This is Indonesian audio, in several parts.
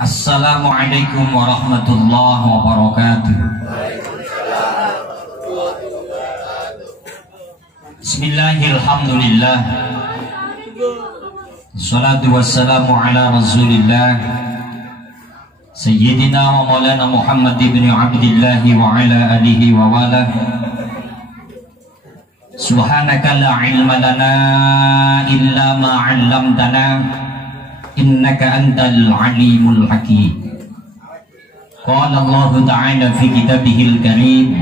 Assalamualaikum warahmatullahi wabarakatuh. Bismillahirrahmanirrahim. Salatu wassalamu ala Rasulillah Sayyidina wa maulana Muhammad ibn Abdillah wa ala alihi wa wala. Subhanaka la ilma lana illa ma 'allamtana innaka antal alimul hakim. Qala Allah ta'ala fi kitabihil karim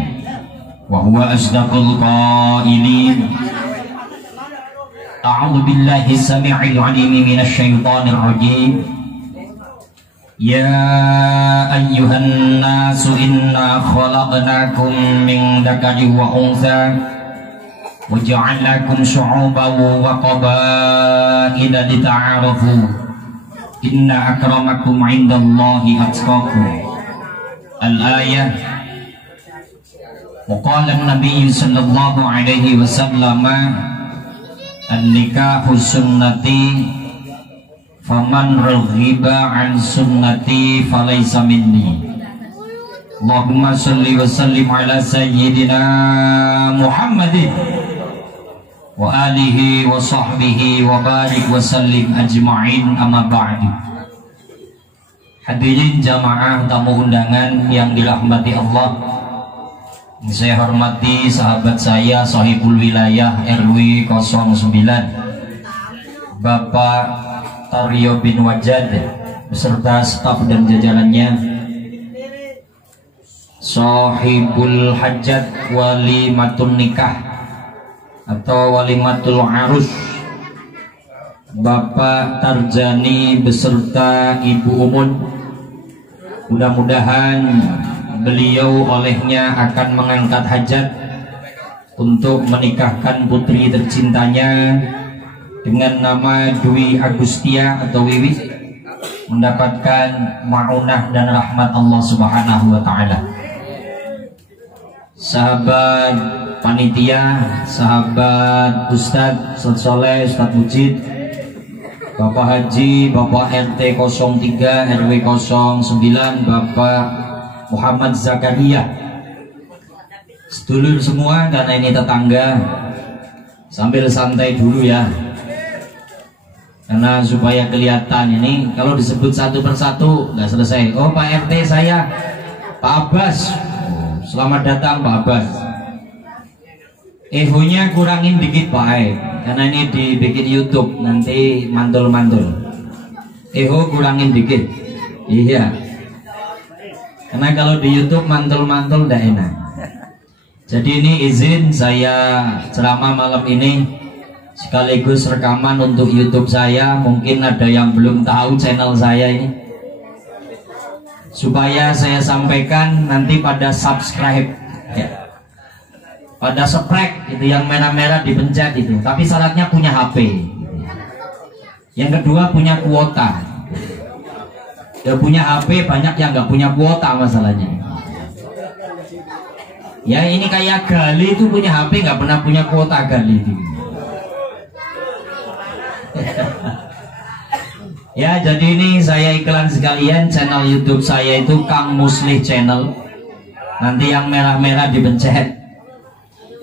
wa huwa asdaqul qailin. A'udzu billahi samii'il 'alim minasy syaithanir rajim. Ya ayyuhan nasu inna khalaqnakum min dzakarin wa untha wa ja'alnakum syu'uban wa qabaila lita'arafu. Inna akramakum 'indallahi atqakum. Al-ayah. Wa qala an-nabiy sallallahu alaihi wasallam an-nikahu sunnati faman raghiba 'an sunnati falaysa minni. Allahumma shalli wa sallim ala sayyidina Muhammadin wa alihi wa sahbihi wa barik wa sallim ajma'in, amma ba'du. Hadirin jamaah tamu undangan yang dirahmati Allah, saya hormati sahabat saya sahibul wilayah RW 09 Bapak Taryo bin Wajad beserta staf dan jajarannya, sahibul hajat walimatun nikah atau walimatul arus Bapak Tarjani beserta Ibu Umun. Mudah-mudahan beliau olehnya akan mengangkat hajat untuk menikahkan putri tercintanya dengan nama Dwi Agustia atau Wiwi, mendapatkan ma'unah dan rahmat Allah Subhanahu wa ta'ala. Sahabat panitia, sahabat Ustadz Soleh, Ustadz Mujid, Bapak Haji, Bapak RT 03 RW 09, Bapak Muhammad Zakaria, sedulur semua, karena ini tetangga, sambil santai dulu ya, karena supaya kelihatan. Ini kalau disebut satu persatu nggak selesai. Oh, Pak RT saya, Pak Abbas, selamat datang Pak Abbas. Ehonya kurangin dikit Pak Aib, karena ini dibikin YouTube nanti mantul-mantul. Eho kurangin dikit. Iya, karena kalau di YouTube mantul-mantul tidak enak. Jadi ini izin saya ceramah malam ini sekaligus rekaman untuk YouTube saya. Mungkin ada yang belum tahu channel saya ini, supaya saya sampaikan nanti pada subscribe ya, pada subscribe itu yang merah-merah dipencet itu. Tapi syaratnya punya HP. Yang kedua punya kuota. Ya, punya HP banyak yang nggak punya kuota masalahnya. Ya, ini kayak Gali itu punya HP nggak pernah punya kuota. Gali itu. Ya, jadi ini saya iklan sekalian channel YouTube saya itu Kang Muslih Channel. Nanti yang merah-merah dipencet.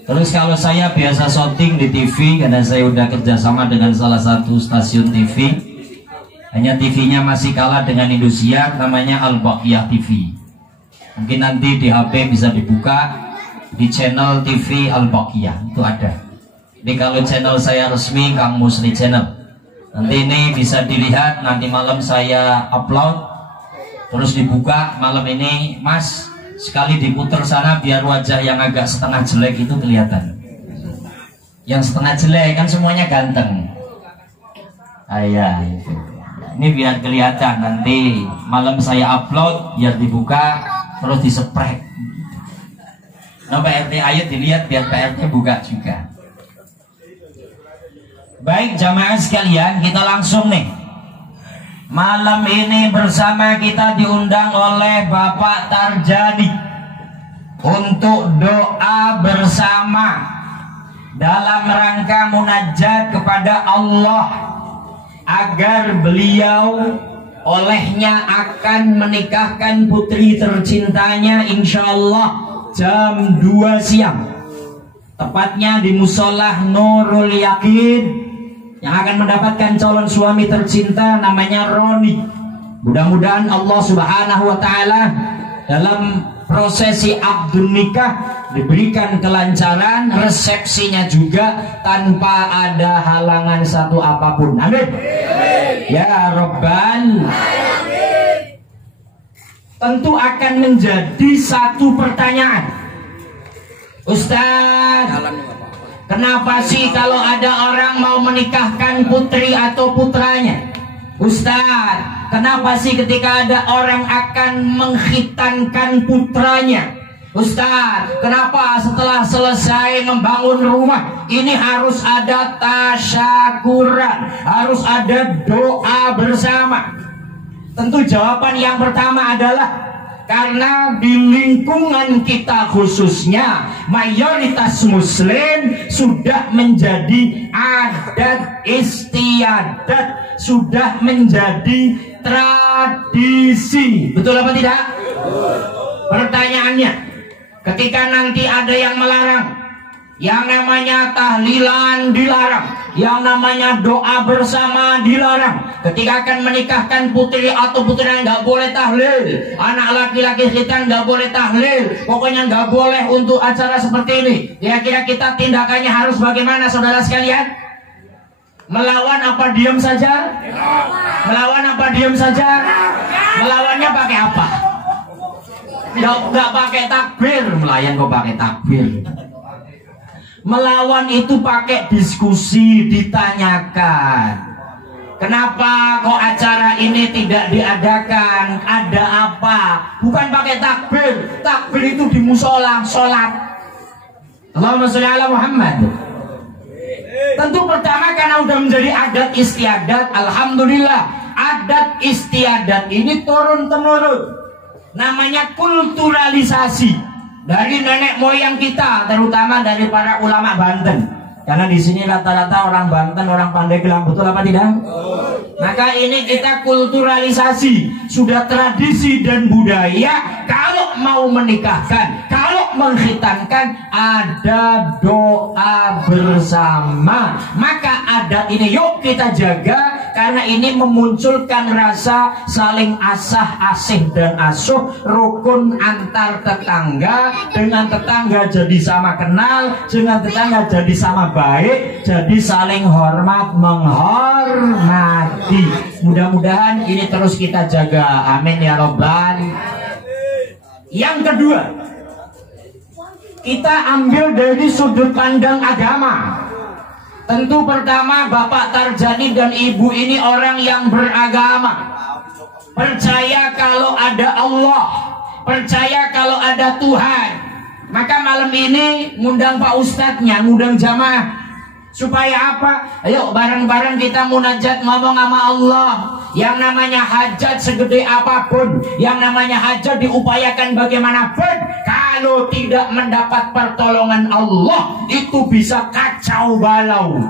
Terus kalau saya biasa syuting di TV, karena saya udah kerjasama dengan salah satu stasiun TV, hanya TV-nya masih kalah dengan Indosiar, namanya Al-Baqiyah TV. Mungkin nanti di HP bisa dibuka di channel TV Al-Baqiyah, itu ada. Ini kalau channel saya resmi Kang Musli Channel. Nanti ini bisa dilihat, nanti malam saya upload, terus dibuka malam ini. Mas, sekali diputar sana biar wajah yang agak setengah jelek itu kelihatan. Yang setengah jelek kan semuanya ganteng. Ayah itu. Ini biar kelihatan, nanti malam saya upload biar dibuka terus disprek. Nah, Pak RT ayo dilihat biar Pak RT buka juga. Baik jamaah sekalian, kita langsung nih. Malam ini bersama kita diundang oleh Bapak Tarjani untuk doa bersama dalam rangka munajat kepada Allah agar beliau olehnya akan menikahkan putri tercintanya insya Allah jam 2 siang, tepatnya di musola Nurul Yakin, yang akan mendapatkan calon suami tercinta namanya Roni. Mudah-mudahan Allah Subhanahu wa Ta'ala dalam prosesi akad nikah diberikan kelancaran, resepsinya juga tanpa ada halangan satu apapun. Amin. Ya Rabbal. Tentu akan menjadi satu pertanyaan, Ustaz, kenapa sih kalau ada orang mau menikahkan putri atau putranya? Ustaz, kenapa sih ketika ada orang akan mengkhitankan putranya? Ustaz, kenapa setelah selesai membangun rumah ini harus ada tasyakuran, harus ada doa bersama? Tentu jawaban yang pertama adalah karena di lingkungan kita khususnya mayoritas muslim sudah menjadi adat istiadat, sudah menjadi tradisi. Betul apa tidak? Pertanyaannya, ketika nanti ada yang melarang, yang namanya tahlilan dilarang, yang namanya doa bersama dilarang. Ketika akan menikahkan putri atau putra nggak boleh tahlil, anak laki-laki kita nggak boleh tahlil, pokoknya nggak boleh untuk acara seperti ini. Kira-kira kita tindakannya harus bagaimana, saudara sekalian? Melawan apa diam saja? Melawan apa diam saja? Melawannya pakai apa? Nggak pakai takbir, melayan kok pakai takbir. Melawan itu pakai diskusi, ditanyakan, kenapa kok acara ini tidak diadakan? Ada apa? Bukan pakai takbir. Takbir itu di musola, sholat. Allahumma sholli ala Muhammad. Tentu pertama karena udah menjadi adat istiadat. Alhamdulillah, adat istiadat ini turun temurun. Namanya kulturalisasi. Dari nenek moyang kita, terutama dari para ulama Banten. Karena di sini rata-rata orang Banten, orang Pandeglang, betul apa tidak? Maka ini kita kulturalisasi, sudah tradisi dan budaya. Kalau mau menikahkan, kalau mengkhitankan, ada doa bersama. Maka adat ini yuk kita jaga, karena ini memunculkan rasa saling asah-asih dan asuh, rukun antar tetangga. Dengan tetangga jadi sama kenal, dengan tetangga jadi sama baik, jadi saling hormat menghormati. Mudah-mudahan ini terus kita jaga. Amin ya Rabbal. Yang kedua, kita ambil dari sudut pandang agama. Tentu pertama, Bapak Tarjani dan Ibu ini orang yang beragama, percaya kalau ada Allah, percaya kalau ada Tuhan. Maka malam ini ngundang Pak Ustadznya, ngundang jamaah, supaya apa? Ayo bareng-bareng kita munajat ngomong sama Allah. Yang namanya hajat segede apapun, yang namanya hajat diupayakan bagaimanapun, kalau tidak mendapat pertolongan Allah, itu bisa kacau balau.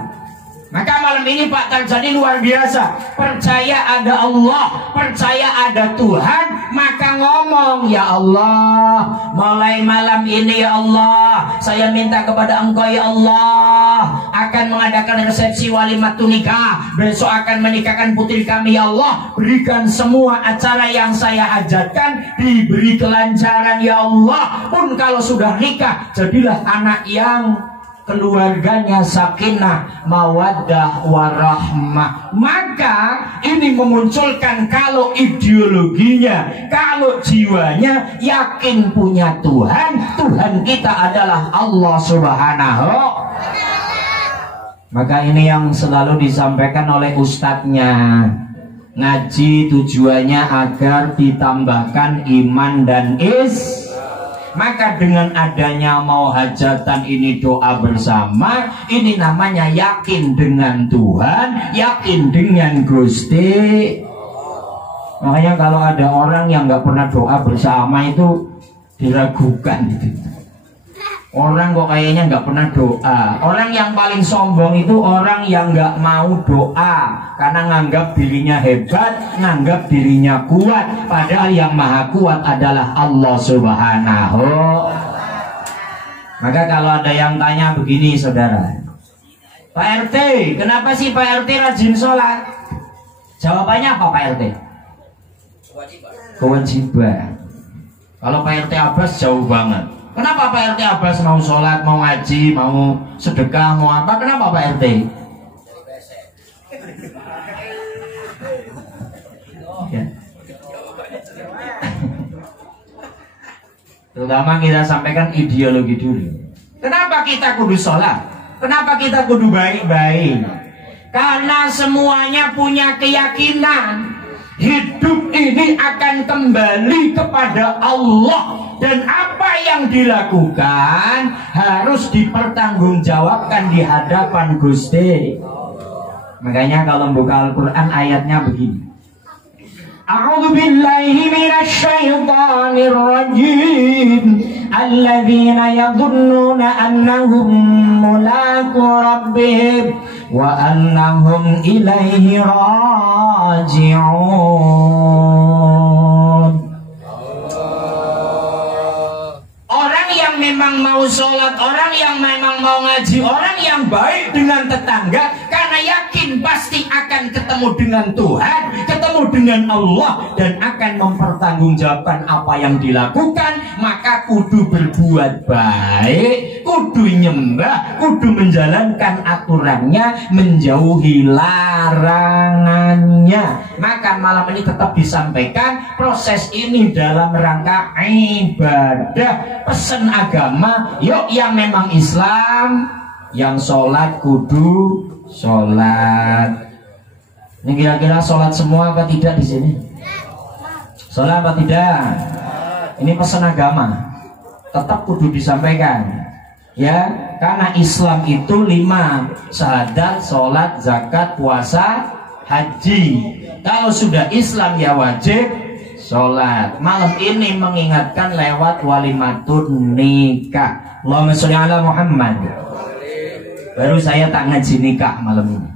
Maka malam ini Pak Tarjani luar biasa, percaya ada Allah, percaya ada Tuhan. Maka ngomong, ya Allah, mulai malam ini ya Allah, saya minta kepada Engkau ya Allah, akan mengadakan resepsi walimatun nikah, besok akan menikahkan putri kami ya Allah. Berikan semua acara yang saya hajatkan diberi kelancaran ya Allah. Pun kalau sudah nikah, jadilah anak yang keluarganya sakinah, mawaddah, warahmah. Maka ini memunculkan kalau ideologinya, kalau jiwanya yakin punya Tuhan, Tuhan kita adalah Allah Subhanahu. Maka ini yang selalu disampaikan oleh ustadznya. Ngaji tujuannya agar ditambahkan iman dan Maka dengan adanya mau hajatan ini doa bersama, ini namanya yakin dengan Tuhan, yakin dengan Gusti. Makanya kalau ada orang yang nggak pernah doa bersama itu diragukan gitu. Orang kok kayaknya nggak pernah doa. Orang yang paling sombong itu orang yang nggak mau doa karena nganggap dirinya hebat, nganggap dirinya kuat. Padahal yang maha kuat adalah Allah Subhanahu. Maka kalau ada yang tanya begini saudara, Pak RT, kenapa sih Pak RT rajin sholat? Jawabannya apa Pak RT? Kewajiban. Kalau Pak RT Abbas jauh banget. Kenapa Pak RT Abbas mau sholat, mau ngaji, mau sedekah, mau apa? Kenapa Pak RT? Ya. Terutama kita sampaikan ideologi dulu. Kenapa kita kudu sholat? Kenapa kita kudu baik-baik? Karena semuanya punya keyakinan hidup ini akan kembali kepada Allah. Dan apa yang dilakukan harus dipertanggungjawabkan di hadapan Gusti. Makanya kalau buka Al-Quran ayatnya begini. A'udzu billahi minasy syaithanir rajim. Alladzina yadhunnuna annahum mulaqu rabbihim wa annahum ilaihi raji'un. Orang yang memang mau sholat, orang yang memang mau ngaji, orang yang baik dengan tetangga, karena yakin pasti akan ketemu dengan Tuhan, ketemu dengan Allah, dan akan mempertanggungjawabkan apa yang dilakukan. Maka kudu berbuat baik, kudu nyembah, kudu menjalankan aturannya, menjauhi larangannya. Maka malam ini tetap disampaikan proses ini dalam rangka ibadah, pesan agama. Yuk yang memang Islam, yang sholat kudu sholat. Ini kira-kira sholat semua apa tidak di sini? Sholat apa tidak? Ini pesan agama, tetap kudu disampaikan. Ya, karena Islam itu 5: syahadat, sholat, zakat, puasa, haji. Kalau sudah Islam ya wajib sholat. Malam ini mengingatkan lewat walimatun nikah. Allahumma sholli ala Muhammad. Baru saya tak ngaji nikah malam ini.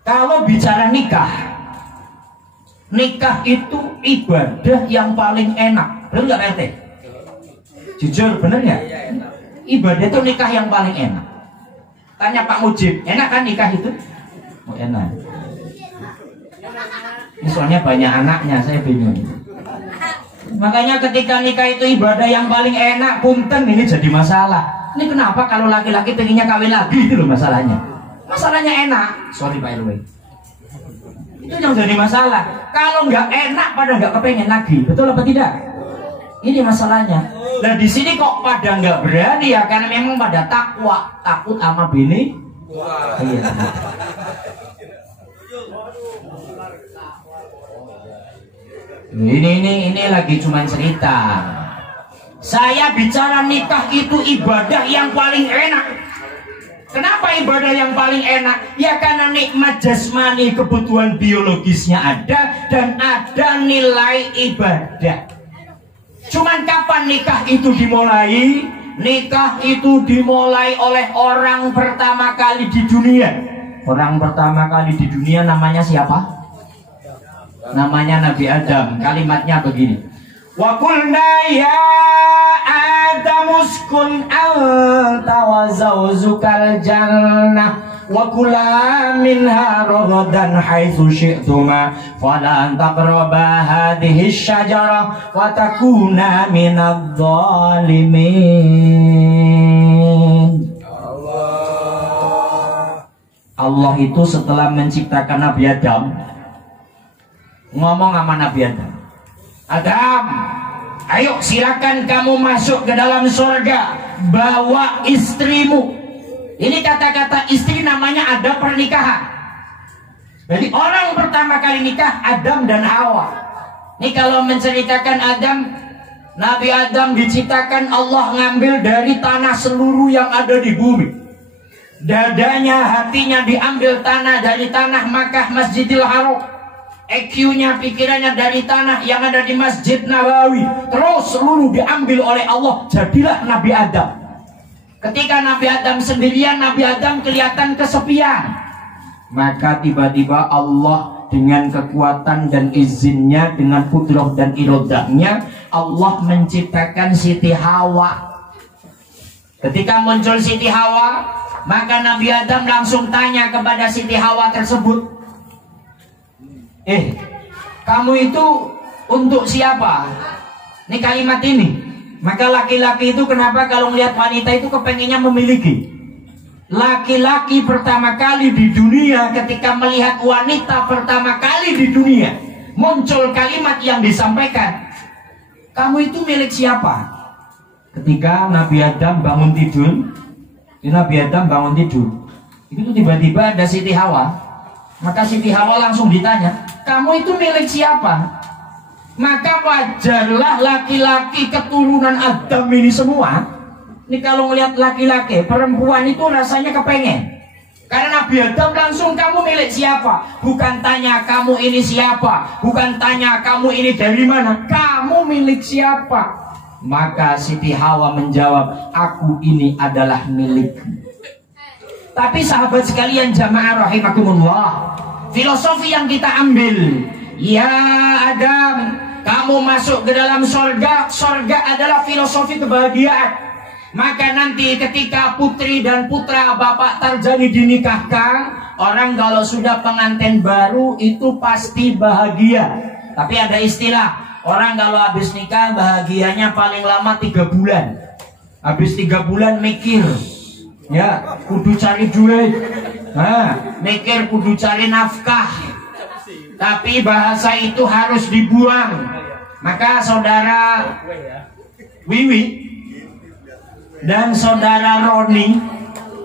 Kalau bicara nikah, nikah itu ibadah yang paling enak. Benar nggak RT? Jujur benar nggak? Ibadah itu nikah yang paling enak. Tanya Pak Mujib, enak kan nikah itu? Oh, enak. Ini soalnya banyak anaknya, saya bingung. Makanya ketika nikah itu ibadah yang paling enak, punten ini jadi masalah. Ini kenapa kalau laki-laki pengennya kawin lagi, itu loh masalahnya. Masalahnya enak. Sorry Pak RW. Itu yang jadi masalah. Kalau nggak enak pada nggak kepengen lagi, betul apa tidak? Ini masalahnya. Nah di sini kok pada nggak berani ya, karena memang pada takwa, takut sama bini. Iya. Ini lagi cuman cerita. Saya bicara nikah itu ibadah yang paling enak. Kenapa ibadah yang paling enak? Ya karena nikmat jasmani, kebutuhan biologisnya ada, dan ada nilai ibadah. Cuman kapan nikah itu dimulai? Nikah itu dimulai oleh orang pertama kali di dunia. Orang pertama kali di dunia namanya siapa? Namanya Nabi Adam. Kalimatnya begini. Wa qulna ya Adam uskun anta wa zawjukal jannah wa kula minha ragadan haitsu syi'tuma fala taqraba hadhihi asy-syajarah wa takuna minadh dhalimin. Allah itu setelah menciptakan Nabi Adam ngomong sama Nabi Adam, Adam, ayo silakan kamu masuk ke dalam surga, bawa istrimu. Ini kata-kata istri namanya ada pernikahan. Jadi orang pertama kali nikah Adam dan Hawa. Ini kalau menceritakan Adam, Nabi Adam diciptakan Allah ngambil dari tanah seluruh yang ada di bumi. Dadanya, hatinya diambil tanah dari tanah Makkah Masjidil Haram. EQ-nya, pikirannya dari tanah yang ada di Masjid Nabawi, terus seluruh diambil oleh Allah, jadilah Nabi Adam. Ketika Nabi Adam sendirian, Nabi Adam kelihatan kesepian. Maka tiba-tiba Allah dengan kekuatan dan izinnya, dengan kudrah dan irodahnya, Allah menciptakan Siti Hawa. Ketika muncul Siti Hawa, maka Nabi Adam langsung tanya kepada Siti Hawa tersebut, kamu itu untuk siapa? Ini kalimat ini. Maka laki-laki itu kenapa kalau melihat wanita itu kepengennya memiliki? Laki-laki pertama kali di dunia ketika melihat wanita pertama kali di dunia, muncul kalimat yang disampaikan, kamu itu milik siapa? Ketika Nabi Adam bangun tidur, itu tiba-tiba ada Siti Hawa. Maka Siti Hawa langsung ditanya, kamu itu milik siapa? Maka wajarlah laki-laki keturunan Adam ini semua. Ini kalau melihat laki-laki, perempuan itu rasanya kepengen. Karena Nabi Adam langsung, kamu milik siapa? Bukan tanya kamu ini siapa, bukan tanya kamu ini dari mana, kamu milik siapa? Maka Siti Hawa menjawab, aku ini adalah milikmu. Tapi sahabat sekalian jamaah rahimakumullah, filosofi yang kita ambil, ya Adam, kamu masuk ke dalam sorga. Sorga adalah filosofi kebahagiaan. Maka nanti ketika putri dan putra Bapak Tarjani dinikahkan, orang kalau sudah pengantin baru itu pasti bahagia. Tapi ada istilah, orang kalau habis nikah bahagianya paling lama 3 bulan. Habis 3 bulan mikir, ya kudu cari duit, mikir kudu cari nafkah. Tapi bahasa itu harus dibuang. Maka saudara Wiwi dan saudara Roni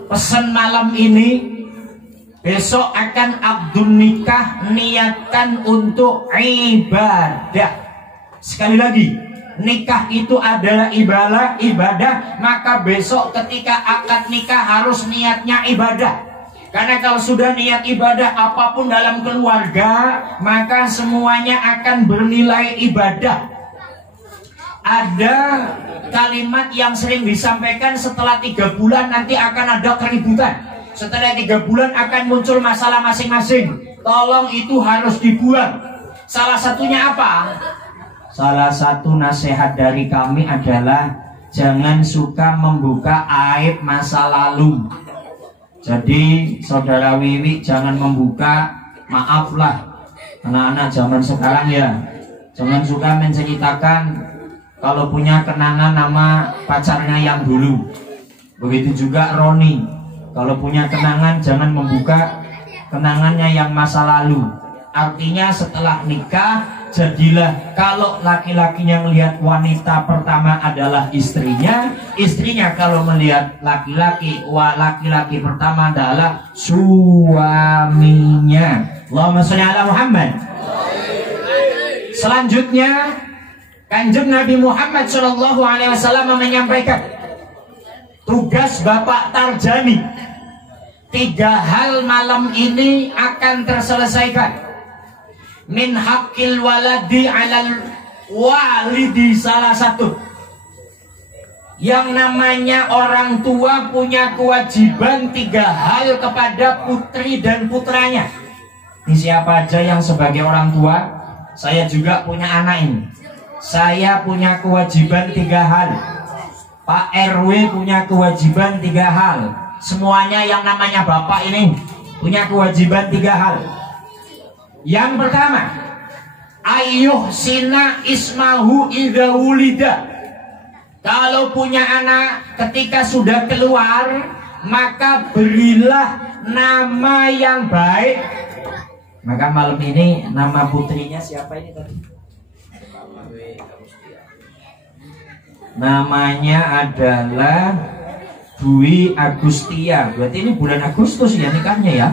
pesan malam ini, besok akan Abdul nikah, niatkan untuk ibadah. Sekali lagi, nikah itu adalah ibadah, maka besok ketika akad nikah harus niatnya ibadah. Karena kalau sudah niat ibadah apapun dalam keluarga, maka semuanya akan bernilai ibadah. Ada kalimat yang sering disampaikan, setelah 3 bulan nanti akan ada keributan. Setelah 3 bulan akan muncul masalah masing-masing. Tolong itu harus dibuang. Salah satunya apa? Salah satu nasihat dari kami adalah jangan suka membuka aib masa lalu. Jadi saudara Wiwi jangan membuka, maaflah anak-anak zaman sekarang ya, jangan suka menceritakan kalau punya kenangan nama pacarnya yang dulu. Begitu juga Roni, kalau punya kenangan jangan membuka kenangannya yang masa lalu. Artinya setelah nikah, jadilah kalau laki-lakinya melihat wanita pertama adalah istrinya, istrinya kalau melihat laki-laki, laki-laki pertama adalah suaminya. Allahumma sholli ala Muhammad. Selanjutnya Kanjeng Nabi Muhammad SAW menyampaikan tugas Bapak Tarjani. 3 hal malam ini akan terselesaikan. Min haqqil waladi alal walidi, salah satu, yang namanya orang tua punya kewajiban 3 hal kepada putri dan putranya. Ini siapa aja yang sebagai orang tua? Saya juga punya anak ini. Saya punya kewajiban 3 hal. Pak RW punya kewajiban 3 hal. Semuanya yang namanya bapak ini punya kewajiban 3 hal. Yang pertama, ayuh sina ismahu idza wulida. Kalau punya anak ketika sudah keluar, maka berilah nama yang baik. Maka malam ini nama putrinya siapa ini tadi? Namanya adalah Dwi Agustia. Berarti ini bulan Agustus ya nikahnya ya.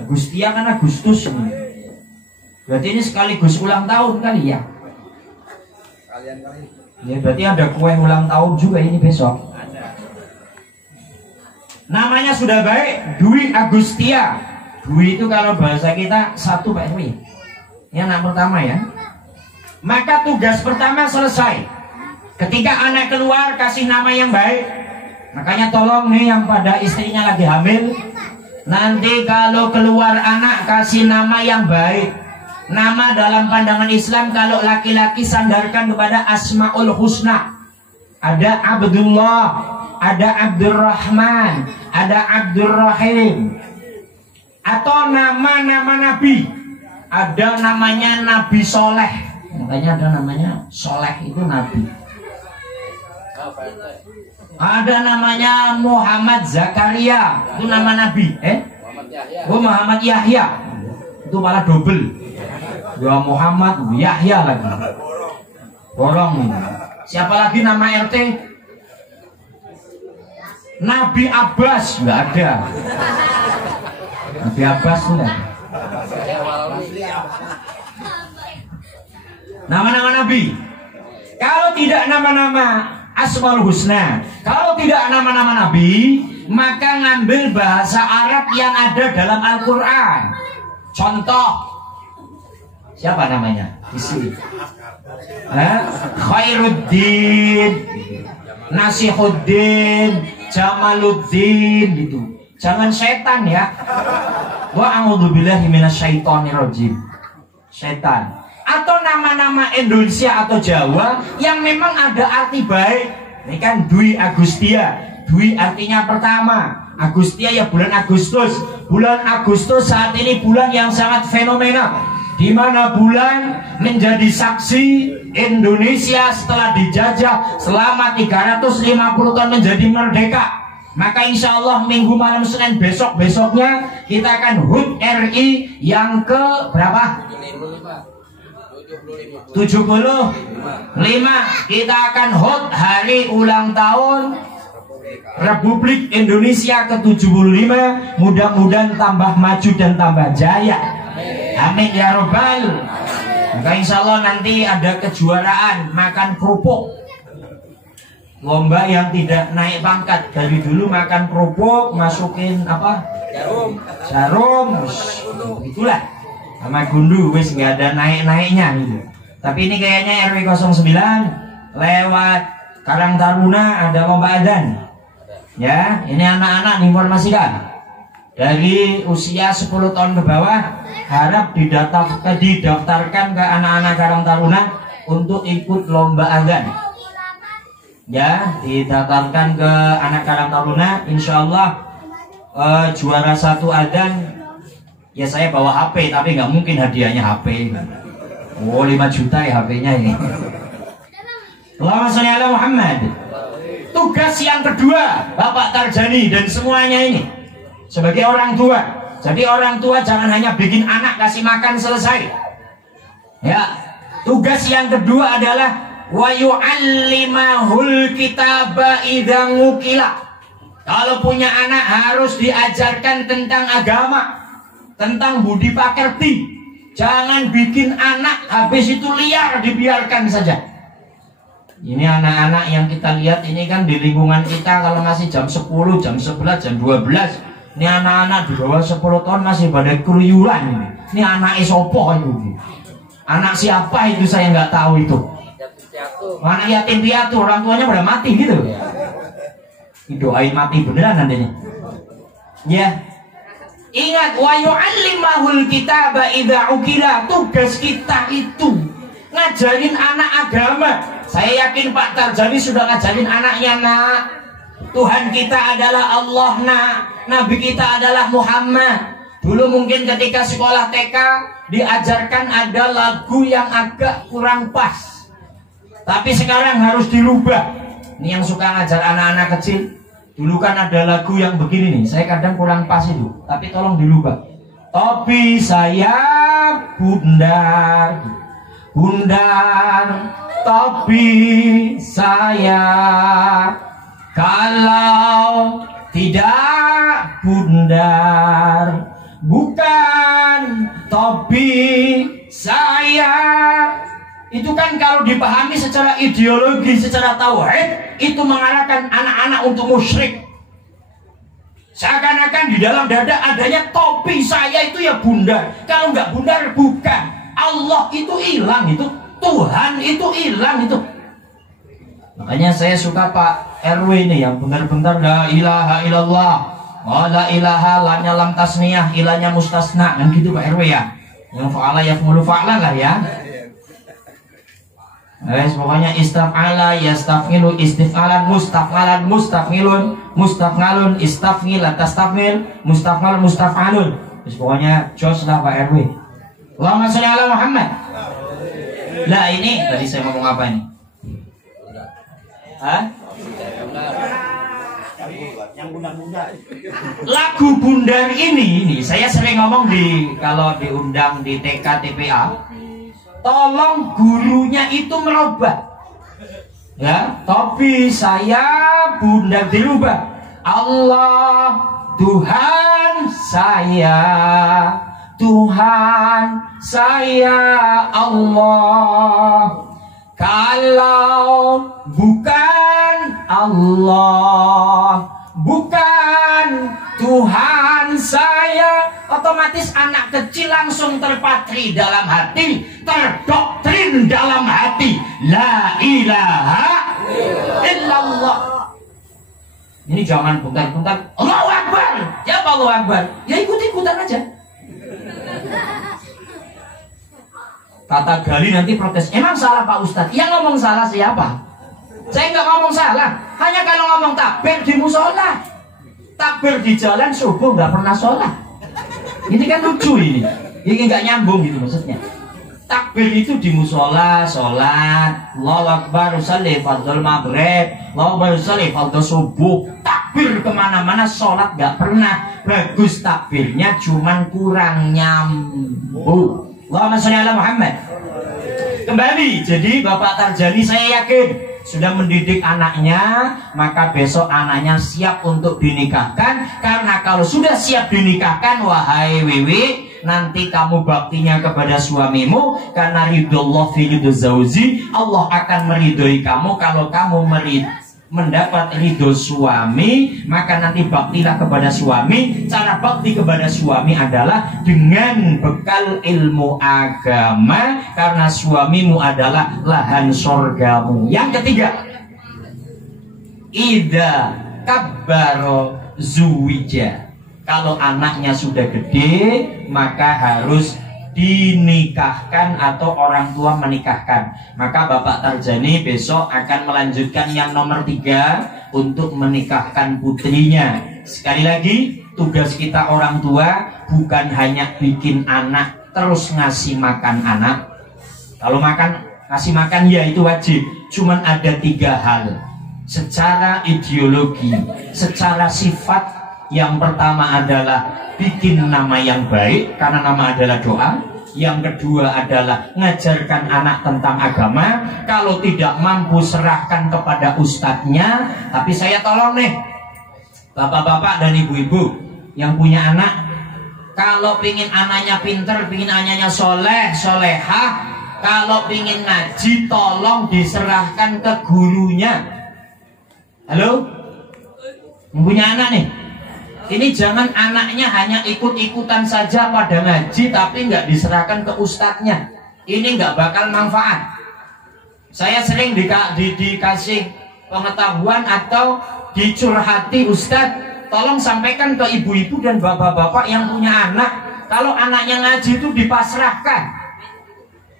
Agustia kan Agustus ini. Berarti ini sekaligus ulang tahun kali ya. Ya berarti ada kue ulang tahun juga ini besok. Namanya sudah baik, Dwi Agustia. Dwi itu kalau bahasa kita satu Pak Dwi. Ini anak pertama ya. Maka tugas pertama selesai. Ketika anak keluar kasih nama yang baik. Makanya tolong nih yang pada istrinya lagi hamil, nanti kalau keluar anak kasih nama yang baik. Nama dalam pandangan Islam kalau laki-laki sandarkan kepada Asmaul Husna. Ada Abdullah, ada Abdurrahman, ada Abdurrahim. Atau nama-nama Nabi. Ada namanya Nabi Soleh. Makanya ada namanya Soleh itu Nabi. Ada namanya Muhammad Zakaria, itu nama Nabi. Oh Muhammad Yahya, itu malah double. Ya Muhammad Yahya lagi. Borong. Siapa lagi nama RT? Nabi Abbas, nggak ada. Nabi Abbas enggak. Nama-nama Nabi. Kalau tidak nama-nama Asmaul Husna, kalau tidak nama-nama Nabi, maka ngambil bahasa Arab yang ada dalam Al-Quran. Contoh, siapa namanya? Isi. Khairuddin, Nasihuddin, Jamaluddin gitu. Jangan setan ya. Wa a'udzubillahi minasyaitonirrajim. Setan. Atau nama-nama Indonesia atau Jawa yang memang ada arti baik. Ini kan Dwi Agustia. Dwi artinya pertama. Agustia ya bulan Agustus. Bulan Agustus saat ini bulan yang sangat fenomenal, di mana bulan menjadi saksi Indonesia setelah dijajah selama 350 tahun menjadi merdeka. Maka insya Allah minggu malam Senin besoknya kita akan HUT RI yang ke berapa? 75. Kita akan HUT hari ulang tahun Republik Indonesia ke-75. Mudah-mudahan tambah maju dan tambah jaya. Amin ya robbal. Maka insya Allah nanti ada kejuaraan makan kerupuk. Lomba yang tidak naik pangkat. Dari dulu makan kerupuk, masukin apa? Jarum. Itulah. Sama gundu, wis nggak ada naik-naiknya gitu. Tapi ini kayaknya RW 09 lewat Karang Taruna ada lomba adzan. Ya, ini anak-anak diinformasikan. Dari usia 10 tahun ke bawah harap didaftarkan ke anak-anak Karang Taruna untuk ikut lomba adzan. Ya, didaftarkan ke anak Karang Taruna, insya Allah juara 1 adzan. Ya saya bawa HP, tapi nggak mungkin hadiahnya HP. Oh 5 juta ya HP-nya ini. Allahumma sholli ala Muhammad. Tugas yang kedua Bapak Tarjani dan semuanya ini sebagai orang tua. Jadi orang tua jangan hanya bikin anak kasih makan selesai. Ya, tugas yang kedua adalah wa yu'allimahul kitaba idza ngukila. Kalau punya anak harus diajarkan tentang agama, tentang budi pekerti. Jangan bikin anak habis itu liar dibiarkan saja. Ini anak-anak yang kita lihat ini kan di lingkungan kita kalau masih jam 10, jam 11, jam 12. Ini anak-anak di bawah 10 tahun masih pada keluyuran ini. Ini anak sopo itu. Anak siapa itu saya nggak tahu itu. Anak yatim piatu, orang tuanya pada mati gitu. Doain mati beneran nantinya. Ya. Ingat wa yu'allimahul kitaba idza ukila. Tugas kita itu ngajarin anak agama. Saya yakin Pak Tarjani sudah ngajarin anaknya, nak. Tuhan kita adalah Allah, nak. Nabi kita adalah Muhammad. Dulu mungkin ketika sekolah TK diajarkan ada lagu yang agak kurang pas. Tapi sekarang harus dirubah. Ini yang suka ngajar anak-anak kecil. Dulu kan ada lagu yang begini nih. Saya kadang kurang pas itu. Tapi tolong dirubah. Topi saya bundar, bundar. Topi saya kalau tidak bundar, bukan topi saya. Itu kan kalau dipahami secara ideologi, secara tauhid, itu mengarahkan anak-anak untuk musyrik. Seakan-akan di dalam dada adanya topi saya itu ya bundar. Kalau nggak bundar bukan. Allah itu hilang itu. Tuhan itu hilang itu. Makanya saya suka Pak RW ini yang benar-benar la ilaha illallah. La ilaha lanya lam tasniyah, ilahnya mustasna. Kan gitu Pak RW ya. Yang fa'ala yaf'ulu fa'ala lah ya. Pokoknya istaf'ala yastaf'ilu istif'alan mustaf'alan mustaf'ilun mustaf'alun istaf'il tastaf'il mustaf'al mustaf'alun. Pokoknya jos lah Pak RW. Allahumma sholli ala Muhammad. Lah ini tadi saya ngomong apa ini? Hah? Yang bundar-bundar. Lagu bundar ini saya sering ngomong kalau diundang di TK TPA. Tolong gurunya itu merubah, ya. Topi saya bundar dirubah. Allah Tuhan saya, Tuhan saya Allah. Kalau bukan Allah, bukan Tuhan saya, otomatis anak kecil langsung terpatri dalam hati, terdoktrin dalam hati. La ilaha illallah. Ini jangan bentar-bentar Allahu Akbar. Ya Allahu Akbar. Ya ikut-ikutan aja. Kata Gali nanti protes. Emang salah Pak Ustadz? Yang ngomong salah siapa? Saya nggak ngomong salah. Hanya kalau ngomong takbir di musola, takbir di jalan subuh nggak pernah sholat. Ini kan lucu ini. Ini nggak nyambung gitu maksudnya. Takbir itu di musola, sholat, Allahu Akbar, usalli fardhu maghrib, Allahu Akbar, usalli fardhu subuh. Takbir kemana-mana, sholat nggak pernah. Bagus takbirnya, cuman kurang nyambung. Allahumma sholli ala Muhammad. Kembali, jadi Bapak Tarjani saya yakin sudah mendidik anaknya, maka besok anaknya siap untuk dinikahkan. Karena kalau sudah siap dinikahkan, wahai Wiwi, nanti kamu baktinya kepada suamimu. Karena ridullah fi ridho zauji, Allah akan meridhoi kamu kalau kamu mendapat ridho suami, maka nanti baktilah kepada suami. Cara bakti kepada suami adalah dengan bekal ilmu agama, karena suamimu adalah lahan sorgamu. Yang ketiga, idza kabbaro zuwija. Kalau anaknya sudah gede, maka harus dinikahkan atau orang tua menikahkan. Maka Bapak Tarjani besok akan melanjutkan yang nomor 3 untuk menikahkan putrinya. Sekali lagi, tugas kita orang tua bukan hanya bikin anak terus ngasih makan anak. Kalau ngasih makan ya itu wajib. Cuman ada 3 hal. Secara ideologi, secara sifat, yang pertama adalah bikin nama yang baik, karena nama adalah doa. Yang kedua adalah ngajarkan anak tentang agama. Kalau tidak mampu, serahkan kepada ustadznya. Tapi saya tolong nih, bapak-bapak dan ibu-ibu yang punya anak, kalau pingin anaknya pinter, pingin anaknya soleh, solehah, kalau pingin ngaji, tolong diserahkan ke gurunya. Halo? Yang punya anak nih, ini jangan anaknya hanya ikut-ikutan saja pada ngaji, tapi nggak diserahkan ke ustadznya. Ini nggak bakal manfaat. Saya sering dikasih pengetahuan atau dicurhati ustadz, tolong sampaikan ke ibu-ibu dan bapak-bapak yang punya anak, kalau anaknya ngaji itu dipasrahkan.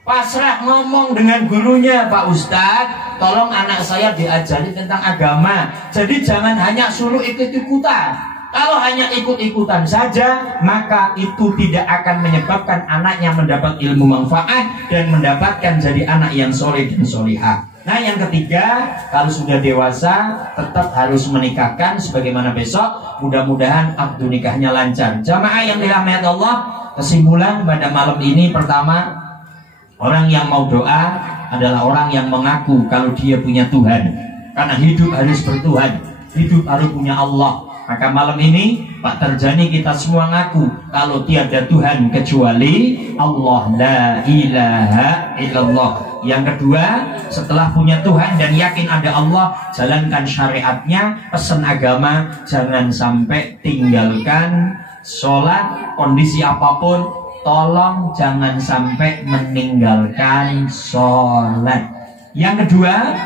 Pasrah ngomong dengan gurunya, Pak Ustadz, tolong anak saya diajari tentang agama. Jadi jangan hanya suruh ikut-ikutan. Kalau hanya ikut-ikutan saja, maka itu tidak akan menyebabkan anaknya mendapat ilmu manfaat dan mendapatkan jadi anak yang soleh dan solihah. Nah, yang ketiga, kalau sudah dewasa tetap harus menikahkan sebagaimana besok. Mudah-mudahan akad nikahnya lancar. Jamaah yang dirahmati Allah, kesimpulan pada malam ini, pertama, orang yang mau doa adalah orang yang mengaku kalau dia punya Tuhan. Karena hidup harus bertuhan, hidup harus punya Allah. Maka malam ini Pak Tarjani kita semua ngaku kalau tiada Tuhan kecuali Allah, la ilaha illallah. Yang kedua, setelah punya Tuhan dan yakin ada Allah, jalankan syariatnya, pesan agama, jangan sampai tinggalkan sholat kondisi apapun. Tolong jangan sampai meninggalkan sholat. Yang kedua,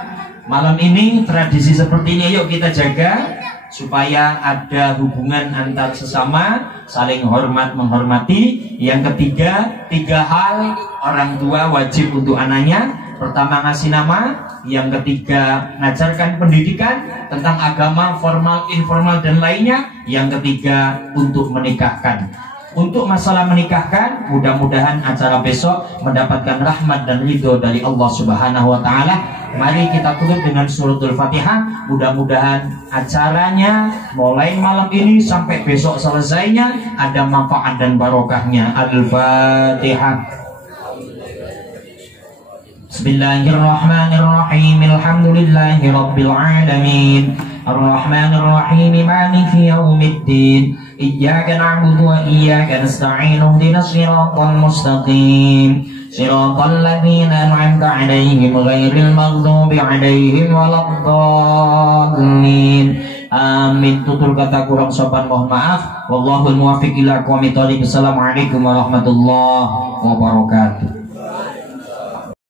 malam ini tradisi seperti ini yuk kita jaga supaya ada hubungan antar sesama, saling hormat menghormati. Yang ketiga, 3 hal orang tua wajib untuk anaknya. Pertama, ngasih nama. Yang ketiga, ngajarkan pendidikan tentang agama formal, informal dan lainnya. Yang ketiga, untuk menikahkan. Untuk masalah menikahkan, mudah-mudahan acara besok mendapatkan rahmat dan ridho dari Allah Subhanahu wa Ta'ala. Mari kita tutup dengan suratul Fatihah. Mudah-mudahan acaranya mulai malam ini sampai besok selesainya ada manfaat dan barokahnya. Al-Fatihah. Bismillahirrahmanirrahim. Alhamdulillahi rabbil alamin. Ar-Rahmanir Rahim. Maliki yaumiddin. Iyyaka na'budu wa iyyaka nasta'in. Ihdinas siratal mustaqim. Siratal ladzina an'amta 'alaihim ghairil maghdubi 'alaihim waladdallin. Amin. Tutur kata kurang sopan mohon maaf. Wallahul muwaffiq ila aqwamit thoriq. Assalamualaikum warahmatullahi wabarakatuh.